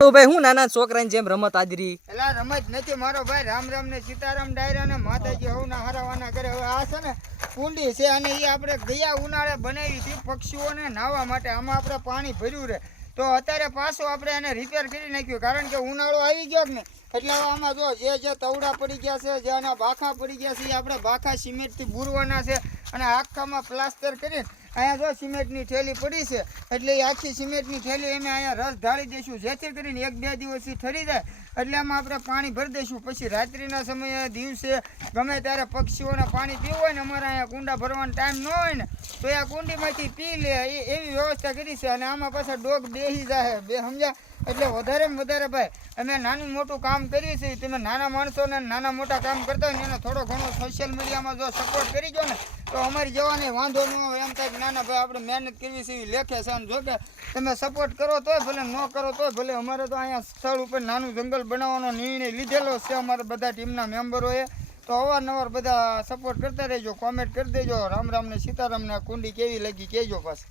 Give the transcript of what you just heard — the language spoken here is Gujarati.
તો ભાઈ હું નાના છોકરાની જેમ રમત આદરી એલા રમત નથી મારો ભાઈ રામ રામ ને સીતારામ ડાયરા ને માતાજી હવના હરાવાના કરે. હવે આ છે ને કુંડી છે અને એ આપણે ગયા ઉનાળે બનાવી હતી પક્ષીઓને નાહવા માટે. આમાં આપણે પાણી ભર્યું રહે તો અત્યારે પાછું આપણે એને રિપેર કરી નાખ્યું કારણ કે ઉનાળો આવી ગયો ને એટલે આમાં જો જે તવડા પડી ગયા છે જે આના બાખા પડી ગયા છે એ આપણે બાખા સિમેન્ટથી બુરવાના છે અને આખામાં પ્લાસ્ટર કરીને અહીંયા જો સિમેન્ટની થેલી પડી છે એટલે એ આખી સિમેન્ટની થેલી અમે અહીંયા રસ ઢાળી દઈશું જેથી કરીને 1-2 દિવસથી ઠરી જાય એટલે આમાં આપણે પાણી ભરી દઈશું. પછી રાત્રિના સમયે દિવસે ગમે ત્યારે પક્ષીઓને પાણી પીવું હોય ને અમારે અહીંયા કુંડા ભરવાનો ટાઈમ ન હોય ને તો આ કુંડીમાંથી પી લે એવી વ્યવસ્થા કરી છે. અને આમાં પાછા ડોગ બેસી જાય બે સમજ્યા એટલે વધારેમાં વધારે ભાઈ અમે નાનું મોટું કામ કરીએ છીએ. તમે નાના માણસોને નાના મોટા કામ કરતા હોય ને એને થોડો ઘણો સોશિયલ મીડિયામાં જો સપોર્ટ કરી દો ને તો અમારી જવાની વાંધો ન હોય. એમ થાય કે નાના ભાઈ આપણે મહેનત કરવી છે એવી લેખે છે. અને જો કે તમે સપોર્ટ કરો તોય ભલે ન કરો તોય ભલે અમારે તો અહીંયા સ્થળ ઉપર નાનું જંગલ બનાવવાનો નિર્ણય લીધેલો છે અમારા બધા ટીમના મેમ્બરોએ. તો અવારનવાર બધા સપોર્ટ કરતા રહેજો, કોમેન્ટ કરી દેજો. રામ રામ ને સીતારામ ને કુંડી કેવી લાગી કહેજો પાછું.